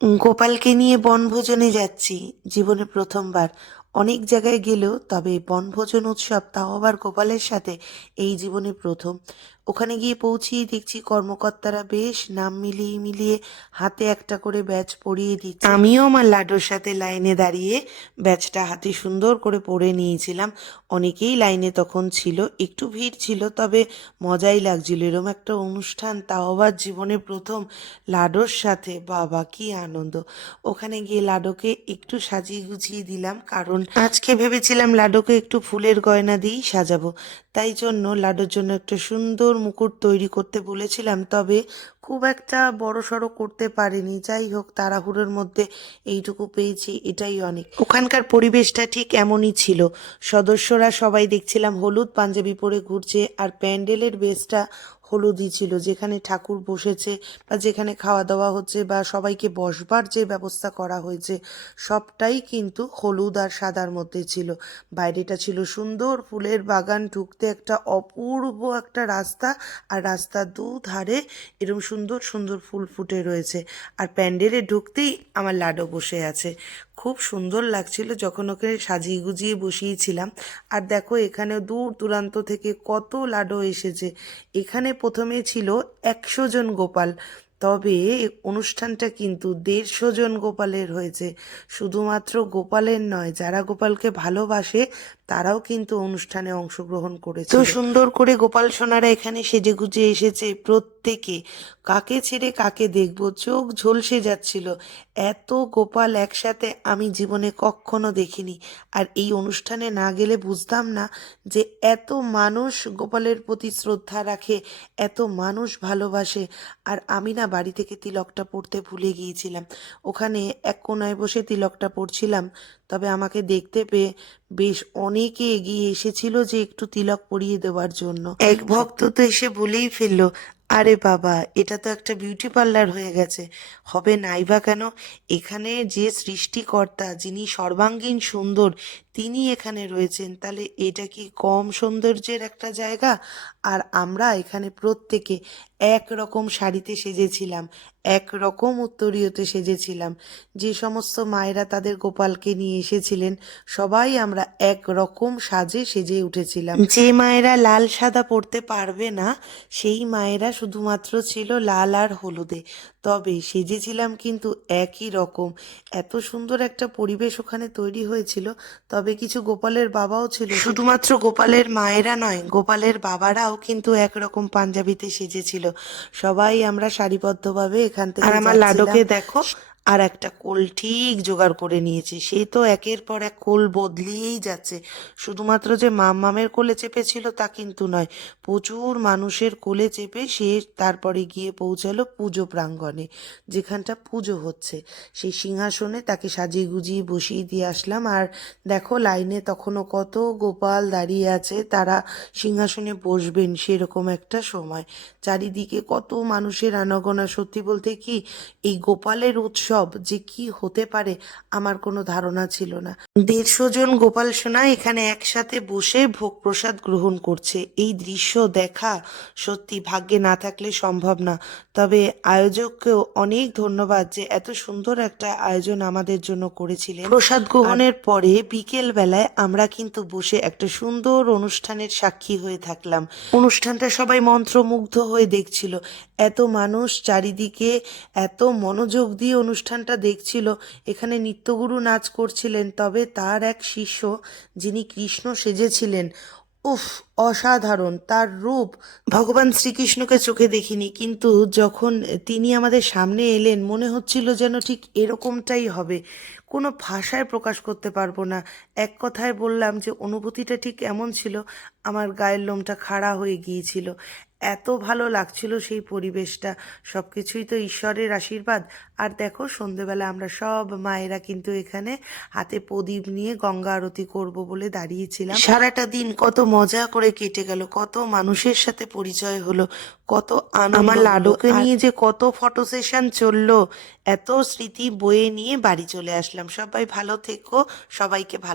গোপালকে নিয়ে বনভোজনে যাচ্ছি জীবনে প্রথমবার। অনেক জায়গায় গেলেও তবে বনভোজন উৎসব তাও আবার গোপালের সাথে, এই জীবনে প্রথম। ওখানে গিয়ে পৌঁছিয়ে দেখছি কর্মকর্তারা বেশ নাম মিলিয়ে মিলিয়ে হাতে একটা করে ব্যাচ পরিয়ে দিচ্ছে। আমিও আমার লাডোর সাথে লাইনে দাঁড়িয়ে ব্যাচটা হাতে সুন্দর করে পরে নিয়েছিলাম। অনেকেই লাইনে তখন ছিল, একটু ভিড় ছিল, তবে মজাই লাগছিল। এরম একটা অনুষ্ঠান তাও আবার জীবনে প্রথম। লাডোর সাথে বাবা কি আনন্দ। ওখানে গিয়ে লাডোকে একটু সাজিয়ে গুছিয়ে দিলাম, কারণ আজকে ভেবেছিলাম লাডোকে একটু ফুলের গয়না দিয়েই সাজাবো। তাই জন্য লাডোর জন্য একটা সুন্দর মুকুট তৈরি করতে বলেছিলাম, তবে খুব একটা বড় সড়ো করতে পারিনি। যাই হোক, তাড়াহুড়োর মধ্যে এইটুকু পেয়েছি, এটাই অনেক। ওখানকার পরিবেশটা ঠিক এমনই ছিল। সদস্যরা সবাই দেখছিলাম হলুদ পাঞ্জাবি পরে ঘুরছে, আর প্যান্ডেলের বেসটা হলুদই ছিল, যেখানে ঠাকুর বসেছে বা যেখানে খাওয়া দাওয়া হচ্ছে বা সবাইকে বসবার যে ব্যবস্থা করা হয়েছে, সবটাই কিন্তু হলুদ আর সাদার মধ্যে ছিল। বাইরেটা ছিল সুন্দর, ফুলের বাগান ঢুকতে একটা অপূর্ব একটা রাস্তা আর রাস্তার দুধারে এরকম সুন্দর সুন্দর ফুল ফুটে রয়েছে। আর প্যান্ডেলে ঢুকতেই আমার লাডো বসে আছে। খুব সুন্দর লাগছিল যখন ওকে সাজিয়ে গুজিয়ে বসিয়েছিলাম। আর দেখো এখানে দূর দূরান্ত থেকে কত লাডো এসেছে। এখানে প্রথমে ছিল একশো জন গোপাল, তবে অনুষ্ঠানটা কিন্তু দেড়শো জন গোপালের হয়েছে। শুধুমাত্র গোপালের নয়, যারা গোপালকে ভালোবাসে তারাও কিন্তু অনুষ্ঠানে অংশগ্রহণ করেছে তো সুন্দর করে গোপাল সোনারা এখানে সেজে গুজে এসেছে প্রত্যেকে। কাকে ছেড়ে কাকে দেখব? চোখ ঝলসে যাচ্ছিল। এত গোপাল একসাথে আমি জীবনে কখনো দেখিনি। আর এই অনুষ্ঠানে না গেলে বুঝতাম না যে এত মানুষ গোপালের প্রতি শ্রদ্ধা রাখে, এত মানুষ ভালোবাসে। আর আমি না বাড়ি থেকে তিলকটা পড়তে ভুলে গিয়েছিলাম। ওখানে এক কোনায় বসে তিলকটা পড়ছিলাম। তবে আমাকে দেখতে পেয়ে বেশ অনেকে এগিয়ে এসেছিল যে একটু তিলক পরিয়ে দেওয়ার জন্য। এক ভক্ত তো এসে বলেই ফেলল আরে বাবা, এটা তো একটা বিউটি পার্লার হয়ে গেছে। হবে নাই বা কেন? এখানে যে সৃষ্টিকর্তা, যিনি সর্বাঙ্গীন সুন্দর, তিনি এখানে রয়েছেন। তাহলে এটা কি কম সৌন্দর্যের একটা জায়গা? আর আমরা এখানে প্রত্যেকে এক রকম শাড়িতে সেজেছিলাম এক রকম উত্তরীয়তে সেজেছিলাম। যে সমস্ত মায়েরা তাদের গোপালকে নিয়ে এসেছিলেন, সবাই আমরা এক রকম সাজে সেজে উঠেছিলাম। যে মায়েরা লাল সাদা পরতে পারবে না, সেই মায়েরা শুধুমাত্র ছিল লাল আর হলুদে। তবে সেজেছিলাম কিন্তু একই রকম। এত সুন্দর একটা পরিবেশ ওখানে তৈরি হয়েছিল তবে কিছু গোপালের বাবাও ছিল শুধুমাত্র গোপালের মায়েরা নয় গোপালের বাবারাও কিন্তু একরকম পাঞ্জাবিতে সেজেছিল। সবাই আমরা সারিবদ্ধভাবে এখান থেকে আমার লাডোকে দেখো আর একটা কোল ঠিক জোগাড় করে নিয়েছে। সে তো একের পর এক কোল বদলিয়েই যাচ্ছে। শুধুমাত্র যে মাম মামের কোলে চেপেছিল তা কিন্তু নয়, প্রচুর মানুষের কোলে চেপে সে তারপরে গিয়ে পৌঁছালো পুজো প্রাঙ্গণে, যেখানটা পুজো হচ্ছে। সেই সিংহাসনে তাকে সাজিয়ে গুজিয়ে বসিয়ে দিয়ে আসলাম। আর দেখো, লাইনে তখনও কত গোপাল দাঁড়িয়ে আছে, তারা সিংহাসনে বসবেন সেরকম একটা সময়। চারিদিকে কত মানুষের আনাগোনা। সত্যি বলতে কি, এই গোপালের উৎসব যে কি হতে পারে আমার কোনো ধারণা ছিল না। দেড়শো জন গোপাল সোনা এখানে একসাথে বসে ভোগ প্রসাদ গ্রহণ করছে। এই দৃশ্য দেখা সত্যি ভাগ্যে না থাকলে সম্ভব না। তবে আয়োজককেও অনেক ধন্যবাদ যে এত সুন্দর একটা আয়োজন আমাদের জন্য করেছিলেন। প্রসাদ গ্রহণের পরে বিকেল বেলায় আমরা কিন্তু বসে একটা সুন্দর অনুষ্ঠানের সাক্ষী হয়ে থাকলাম। অনুষ্ঠানটা সবাই মন্ত্রমুগ্ধ হয়ে দেখছিল। এত মানুষ চারিদিকে এত মনোযোগ দিয়ে অনুষ্ঠানটা দেখছিল, এখানে নিত্যগুরু নাচ করছিলেন, তবে তার এক শিষ্য, যিনি কৃষ্ণ সেজেছিলেন, উফ, অসাধারণ, তার রূপ ভগবান শ্রীকৃষ্ণকে চোখে দেখিনি, কিন্তু যখন তিনি আমাদের সামনে এলেন, মনে হচ্ছিল যেন ঠিক এরকমটাই হবে। কোনো ভাষায় প্রকাশ করতে পারব না। এক কথায় বললাম যে, অনুভূতিটা ঠিক এমন ছিল, আমার গায়ের লোমটা খাড়া হয়ে গিয়েছিল। এত ভালো লাগছিল সেই পরিবেশটা। সব কিছুই তো ঈশ্বরের আশীর্বাদ। আর দেখো সন্ধেবেলা আমরা সব মায়েরা কিন্তু এখানে হাতে প্রদীপ নিয়ে গঙ্গা আরতি করব বলে দাঁড়িয়েছিলাম। সারাটা দিন কত মজা করে কেটে গেল কত মানুষের সাথে পরিচয় হলো কত আমার লাডুকে নিয়ে যে কত ফটো সেশন চলল এত স্মৃতি বয়ে নিয়ে বাড়ি চলে আসলাম। সবাই ভালো থেকো সবাইকে ভালো